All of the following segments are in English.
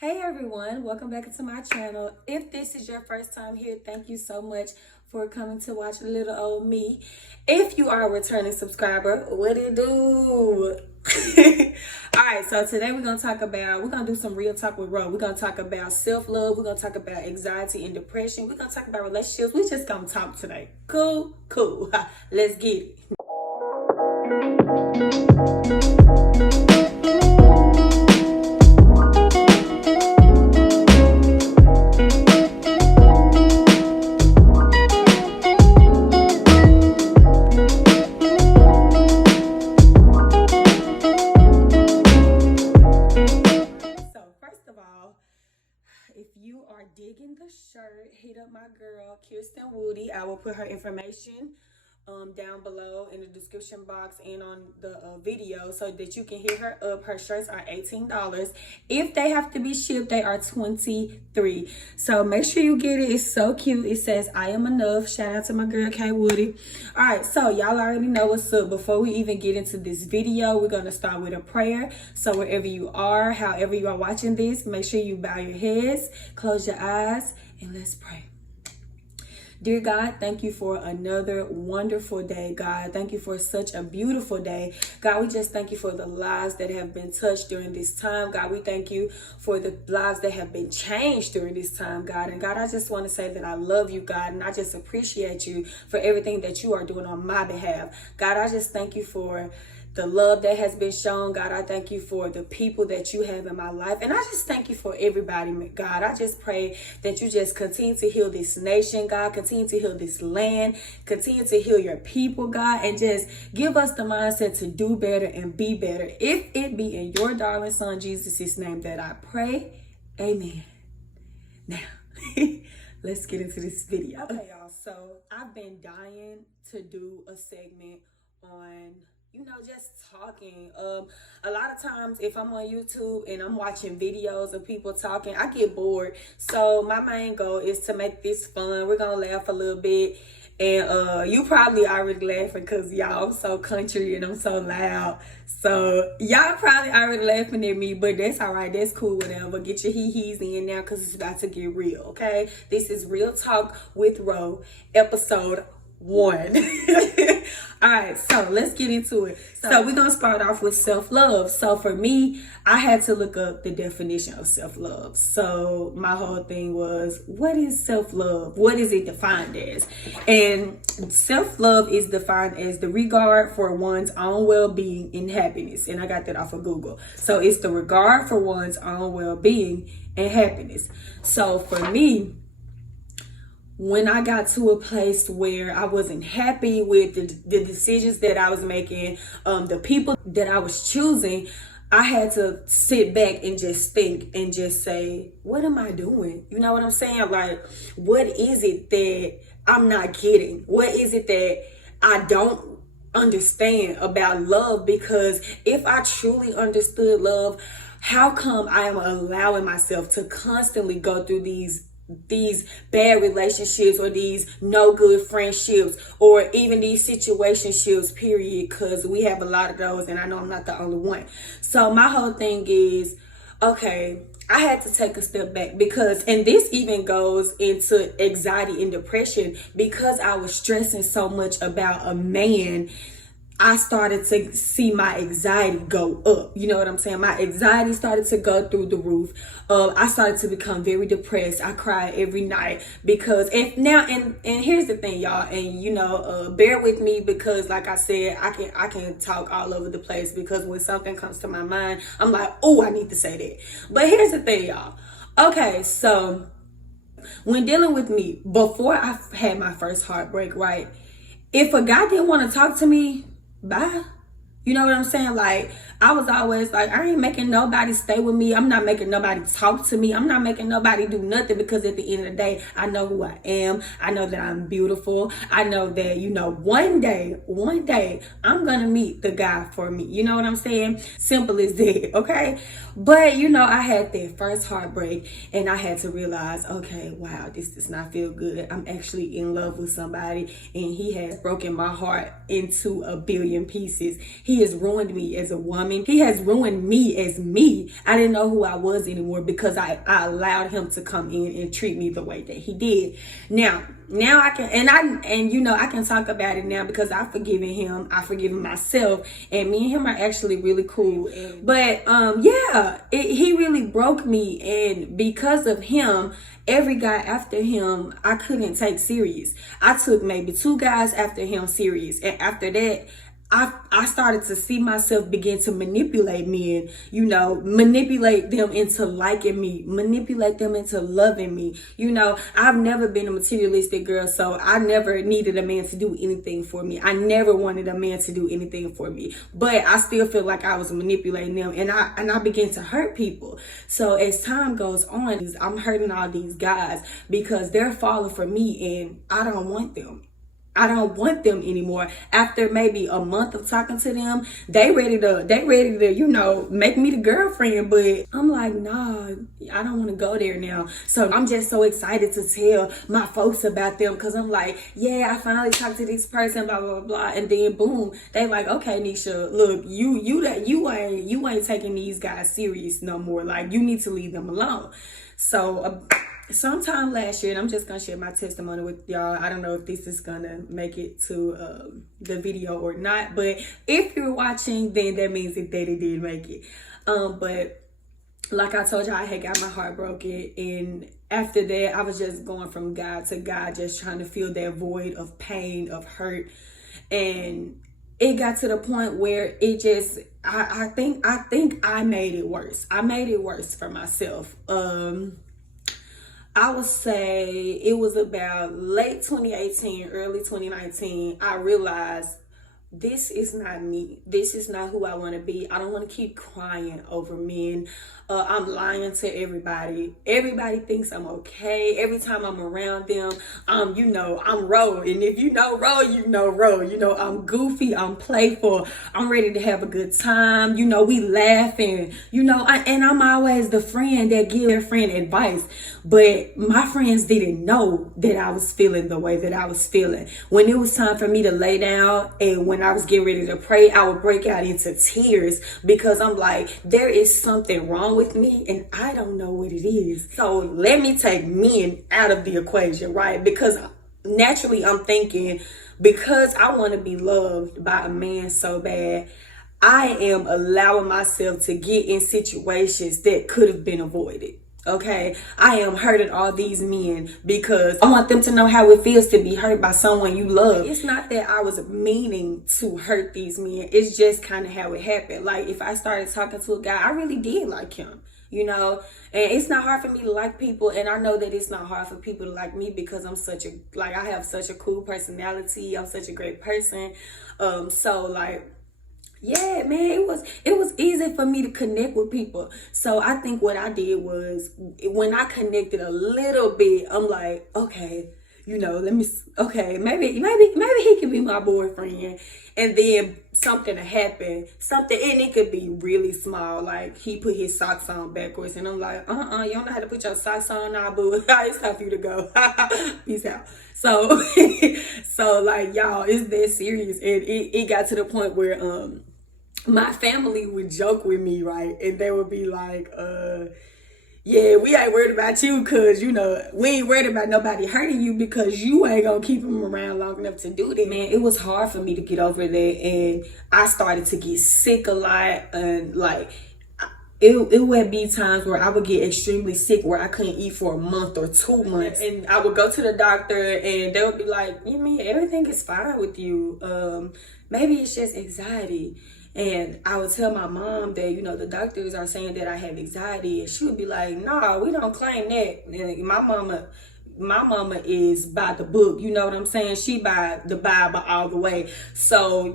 Hey everyone, welcome back to my channel. If this is your first time here, thank you so much for coming to watch little old me. If you are a returning subscriber, what it do? Alright, so today we're gonna do some real talk with Ro. We're gonna talk about self-love, we're gonna talk about anxiety and depression, we're gonna talk about relationships. We just gonna talk today. Cool. Let's get it. If you are digging the shirt, hit up my girl Kirsten Woody. I will put her information down below in the description box and on the video so that you can hit her up. Her shirts are $18. If they have to be shipped, they are $23. So make sure you get it. It's so cute. It says I am enough. Shout out to my girl K Woody. All right, so y'all already know what's up. Before we even get into this video, we're going to start with a prayer. So wherever you are, however you are watching this, make sure you bow your heads, close your eyes, and let's pray. Dear God, thank you for another wonderful day, God. Thank you for such a beautiful day. God, we just thank you for the lives that have been touched during this time. God, we thank you for the lives that have been changed during this time, God. And God, I just want to say that I love you, God, and I just appreciate you for everything that you are doing on my behalf. God, I just thank you for the love that has been shown. God, I thank you for the people that you have in my life. And I just thank you for everybody, God. I just pray that you just continue to heal this nation, God. Continue to heal this land. Continue to heal your people, God. And just give us the mindset to do better and be better. If it be in your darling son, Jesus' name that I pray. Amen. Now, let's get into this video. Okay, y'all. So I've been dying to do a segment on just talking. A lot of times if I'm on YouTube and I'm watching videos of people talking, I get bored. So my main goal is to make this fun. We're gonna laugh a little bit. And you probably already laughing because y'all, I'm so country and I'm so loud. So y'all probably already laughing at me, but that's all right. That's cool, whatever. Get your hee-hees in now because it's about to get real, okay? This is Real Talk with Ro, episode 1. All right, so let's get into it. So we're gonna start off with self-love. So for me, I had to look up the definition of self-love. So my whole thing was, what is self-love? What is it defined as? And self-love is defined as the regard for one's own well-being and happiness. And I got that off of Google. So it's the regard for one's own well-being and happiness. So for me, when I got to a place where I wasn't happy with the decisions that I was making, the people that I was choosing, I had to sit back and just think and just say, what am I doing? You know what I'm saying? Like, what is it that I'm not getting? What is it that I don't understand about love? Because if I truly understood love, how come I am allowing myself to constantly go through these bad relationships or these no good friendships or even these situationships, period, because we have a lot of those and I know I'm not the only one. So my whole thing is, okay, I had to take a step back because, and this even goes into anxiety and depression, because I was stressing so much about a man. I started to see my anxiety go up. You know what I'm saying? My anxiety started to go through the roof. I started to become very depressed. I cried every night because, and here's the thing, y'all, and bear with me because, like I said, I can talk all over the place because when something comes to my mind, I'm like, oh, I need to say that. But here's the thing, y'all. Okay, so when dealing with me, before I had my first heartbreak, right? If a guy didn't want to talk to me, bye. You know what I'm saying? Like, I was always like, I ain't making nobody stay with me. I'm not making nobody talk to me. I'm not making nobody do nothing, because at the end of the day, I know who I am. I know that I'm beautiful. I know that, one day, I'm going to meet the guy for me. You know what I'm saying? Simple as that, okay? But, I had that first heartbreak and I had to realize, okay, wow, this does not feel good. I'm actually in love with somebody and he has broken my heart into a billion pieces. He has ruined me as a woman. He has ruined me as me. I didn't know who I was anymore because I allowed him to come in and treat me the way that he did. Now I can, I can talk about it now because I've forgiven him. I've forgiven myself, and me and him are actually really cool. But he really broke me, and because of him, every guy after him I couldn't take serious. I took maybe 2 guys after him serious, and after that I started to see myself begin to manipulate men, manipulate them into liking me, manipulate them into loving me. I've never been a materialistic girl, so I never needed a man to do anything for me. I never wanted a man to do anything for me, but I still feel like I was manipulating them, and I began to hurt people. So as time goes on, I'm hurting all these guys because they're falling for me, and I don't want them. I don't want them anymore. After maybe a month of talking to them, they ready to, make me the girlfriend. But I'm like, nah, I don't want to go there now. So I'm just so excited to tell my folks about them because I'm like, yeah, I finally talked to this person, blah, blah, blah, blah. And then boom, they like, okay, Nisha, look, you ain't taking these guys serious no more. Like, you need to leave them alone. So sometime last year, and I'm just gonna share my testimony with y'all. I don't know if this is gonna make it to the video or not, but if you're watching, then that means that it did make it. But like I told y'all, I had got my heart broken, and after that I was just going from God to God, just trying to fill that void of pain, of hurt. And it got to the point where it just, I think I made it worse. I made it worse for myself. I would say it was about late 2018, early 2019, I realized this is not me. This is not who I want to be. I don't want to keep crying over men. I'm lying to everybody. Everybody thinks I'm okay. Every time I'm around them, I'm Ro. And if you know Ro, you know Ro. I'm goofy. I'm playful. I'm ready to have a good time. We laughing. And I'm always the friend that give their friend advice. But my friends didn't know that I was feeling the way that I was feeling. When it was time for me to lay down and when I was getting ready to pray, I would break out into tears because I'm like, there is something wrong with me and I don't know what it is. So let me take men out of the equation, right? Because naturally I'm thinking, because I want to be loved by a man so bad, I am allowing myself to get in situations that could have been avoided. Okay, I am hurting all these men because I want them to know how it feels to be hurt by someone you love. It's not that I was meaning to hurt these men. It's just kind of how it happened. Like, if I started talking to a guy, I really did like him, and it's not hard for me to like people. And I know that it's not hard for people to like me because I'm I have such a cool personality. I'm such a great person. Yeah, man, it was easy for me to connect with people. So I think what I did was, when I connected a little bit, I'm like, okay, maybe he can be my boyfriend. And then something will happen, and it could be really small, like he put his socks on backwards, and I'm like, you don't know how to put your socks on now, boo. It's time for you to go. Peace out. So like, y'all, it's that serious. And it got to the point where my family would joke with me, right? And they would be like, yeah, we ain't worried about you because, we ain't worried about nobody hurting you because you ain't going to keep them around long enough to do that. Man, it was hard for me to get over that. And I started to get sick a lot. And it would be times where I would get extremely sick where I couldn't eat for a month or 2 months. And I would go to the doctor and they would be like, everything is fine with you. Maybe it's just anxiety. And I would tell my mom that, the doctors are saying that I have anxiety. And she would be like, no, we don't claim that. And my mama is by the book. You know what I'm saying? She by the Bible all the way. So,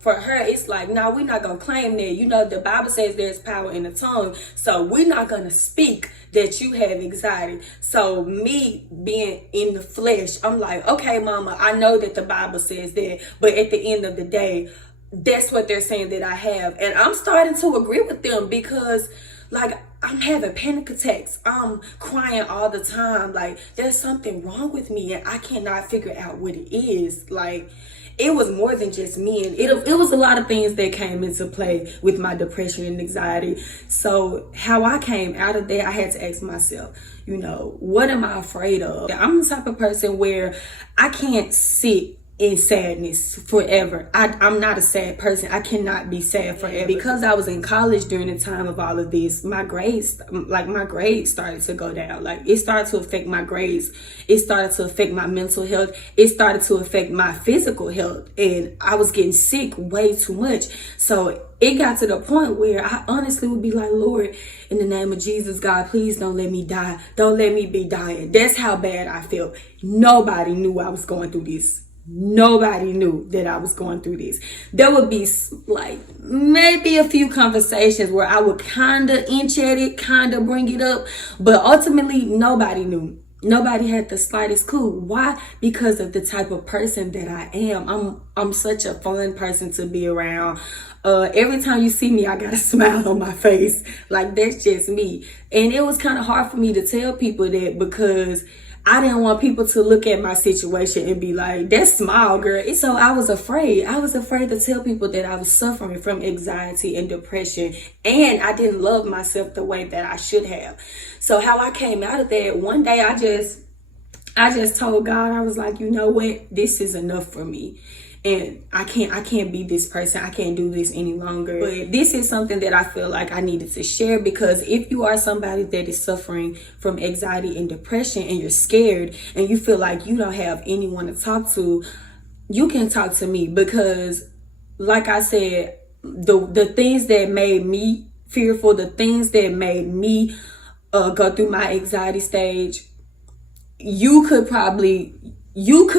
for her, it's like, no, we're not going to claim that. The Bible says there's power in the tongue. So we're not going to speak that you have anxiety. So me being in the flesh, I'm like, okay, mama, I know that the Bible says that. But at the end of the day, that's what they're saying that I have. And I'm starting to agree with them because, I'm having panic attacks. I'm crying all the time. There's something wrong with me and I cannot figure out what it is. it was more than just men. It was a lot of things that came into play with my depression and anxiety. So how I came out of that, I had to ask myself, what am I afraid of? I'm the type of person where I can't sit in sadness forever. I'm not a sad person. I cannot be sad forever. Because I was in college during the time of all of this, my grades started to go down. Like, it started to affect my grades. It started to affect my mental health. It started to affect my physical health. And I was getting sick way too much. So it got to the point where I honestly would be like, Lord, in the name of Jesus, God, please don't let me die. Don't let me be dying. That's how bad I felt. Nobody knew I was going through this. Nobody knew that I was going through this. There would be like maybe a few conversations where I would kind of inch at it, kind of bring it up, but ultimately nobody knew. Nobody had the slightest clue. Why? Because of the type of person that I am. I'm such a fun person to be around. Every time you see me, I got a smile on my face. Like, that's just me. And it was kind of hard for me to tell people that, because I didn't want people to look at my situation and be like, that smile, girl. So I was afraid. I was afraid to tell people that I was suffering from anxiety and depression, and I didn't love myself the way that I should have. So how I came out of that, one day I just told God, I was like, you know what? This is enough for me. And I can't be this person. I can't do this any longer. But this is something that I feel like I needed to share, because if you are somebody that is suffering from anxiety and depression, and you're scared and you feel like you don't have anyone to talk to, you can talk to me. Because like I said, the things that made me fearful, the things that made me go through my anxiety stage, you could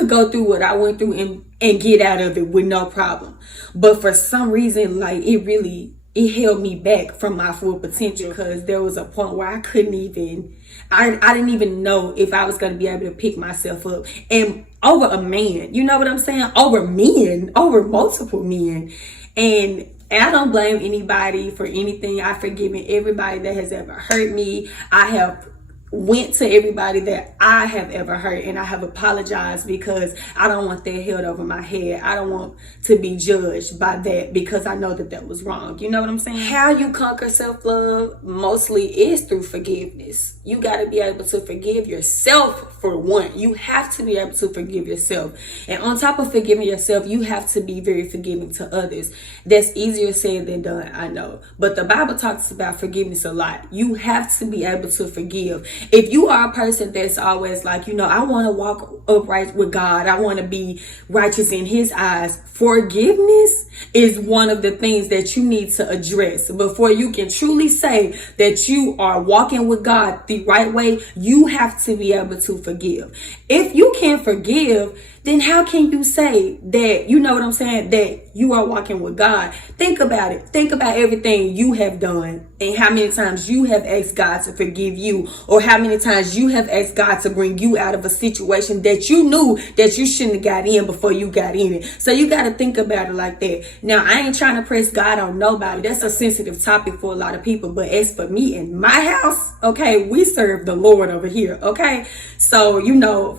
go through what I went through and get out of it with no problem. But for some reason, like, it held me back from my full potential, because there was a point where I didn't even know if I was going to be able to pick myself up. And over a man, you know what I'm saying? Over multiple men. And I don't blame anybody for anything. I've forgiven everybody that has ever hurt me. I have went to everybody that I have ever hurt, and I have apologized, because I don't want that held over my head. I don't want to be judged by that, because I know that was wrong. You know what I'm saying? How you conquer self-love mostly is through forgiveness. You got to be able to forgive yourself, for one. You have to be able to forgive yourself. And on top of forgiving yourself, you have to be very forgiving to others. That's easier said than done, I know. But the Bible talks about forgiveness a lot. You have to be able to forgive. If you are a person that's always like, I want to walk upright with God, I want to be righteous in his eyes, forgiveness is one of the things that you need to address. Before you can truly say that you are walking with God the right way, you have to be able to forgive. If you can't forgive, then how can you say that, you know what I'm saying, that you are walking with God? Think about it. Think about everything you have done, and how many times you have asked God to forgive you, or how many times you have asked God to bring you out of a situation that you knew that you shouldn't have got in before you got in it. So you got to think about it like that. Now, I ain't trying to press God on nobody. That's a sensitive topic for a lot of people. But as for me and my house, okay, we serve the Lord over here, okay? So,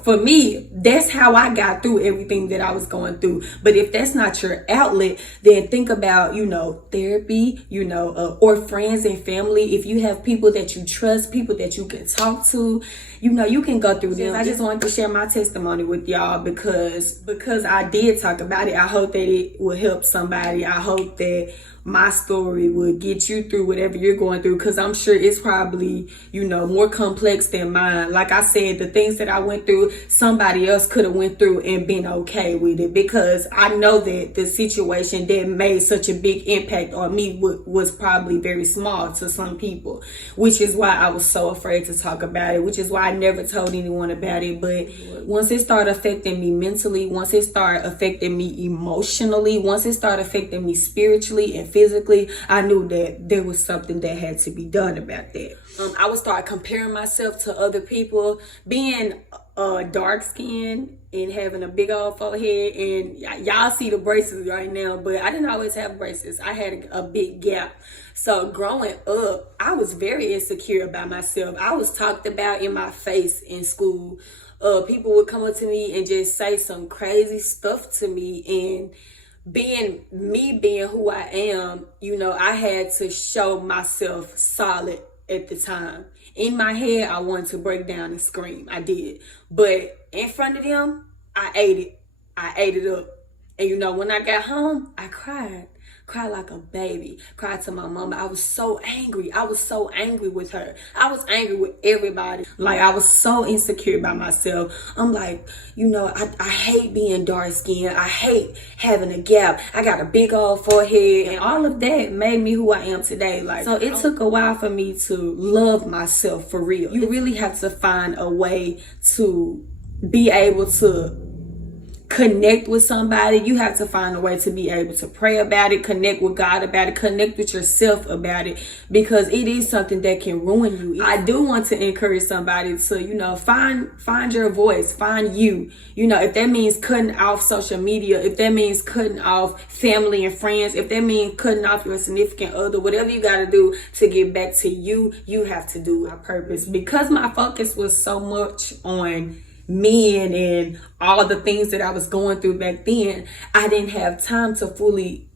for me, that's how I got through everything that I was going through. But if that's not your outlet, then think about, therapy, or friends and family. If you have people that you trust, people that you can talk to, you can go through them. I just wanted to share my testimony with y'all, because I did talk about it. I hope that it will help somebody. I hope that my story would get you through whatever you're going through, because I'm sure it's probably, more complex than mine. Like I said, the things that I went through, somebody else could have went through and been okay with it, because I know that the situation that made such a big impact on me was probably very small to some people, which is why I was so afraid to talk about it, which is why I never told anyone about it. But once it started affecting me mentally, once it started affecting me emotionally, once it started affecting me spiritually and physically, I knew that there was something that had to be done about that. I would start comparing myself to other people, being dark skin and having a big old forehead, and y'all see the braces right now, but I didn't always have braces. I had a big gap. So growing up, I was very insecure about myself. I was talked about in my face in school. People would come up to me and just say some crazy stuff to me, and being who I am, I had to show myself solid at the time. In my head, I wanted to break down and scream. I did. But in front of them, I ate it. I ate it up. And when I got home, I cried like a baby. Cried to my mama. I was so angry. I was so angry with her. I was angry with everybody. Like, I was so insecure about myself. I'm like, I hate being dark skinned. I hate having a gap. I got a big old forehead, and all of that made me who I am today. Like, so it took a while for me to love myself for real. You really have to find a way to be able to connect with somebody. You have to find a way to be able to pray about it, connect with God about it, connect with yourself about it, because it is something that can ruin you. I do want to encourage somebody to, find your voice, find you. If that means cutting off social media, if that means cutting off family and friends, if that means cutting off your significant other, whatever you got to do to get back to you, you have to do it on purpose. Because my focus was so much on men and all the things that I was going through back then, I didn't have time to fully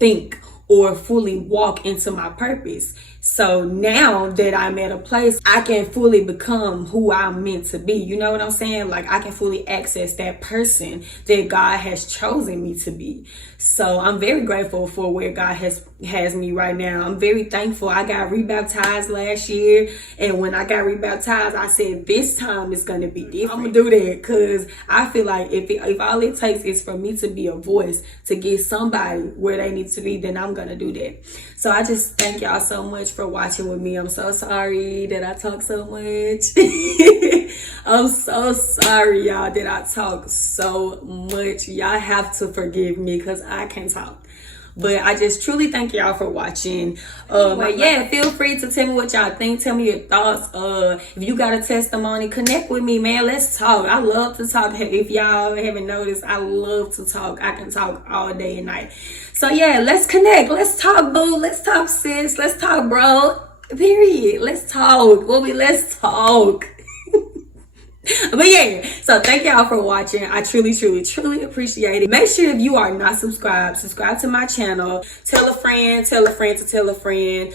think or fully walk into my purpose. So now that I'm at a place, I can fully become who I'm meant to be. You know what I'm saying? Like, I can fully access that person that God has chosen me to be. So I'm very grateful for where God has me right now. I'm very thankful. I got rebaptized last year, and when I got rebaptized, I said this time it's gonna be different. I'm gonna do that because I feel like if all it takes is for me to be a voice to get somebody where they need to be, then I'm gonna do that. So I just thank y'all so much for watching with me. I'm so sorry that I talk so much. I'm so sorry, y'all, that I talk so much. Y'all have to forgive me because I can't talk. But I just truly thank y'all for watching. But yeah, feel free to tell me what y'all think. Tell me your thoughts. If you got a testimony, connect with me, man. Let's talk. I love to talk. If y'all haven't noticed, I love to talk. I can talk all day and night. So yeah, let's connect. Let's talk, boo. Let's talk, sis. Let's talk, bro. Period. Let's talk. Let's talk. But yeah, so thank y'all for watching. I truly appreciate it. Make sure if you are not subscribed, subscribe to my channel. Tell a friend to tell a friend.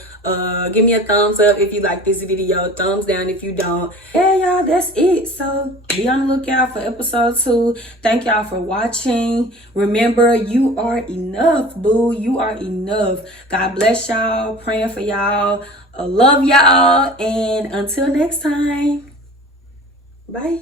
Give me a thumbs up if you like this video, thumbs down if you don't. Yeah, y'all, that's it. So be on the lookout for episode 2. Thank y'all for watching. Remember, you are enough, boo. You are enough. God bless y'all. Praying for y'all. Love y'all. And until next time. Bye.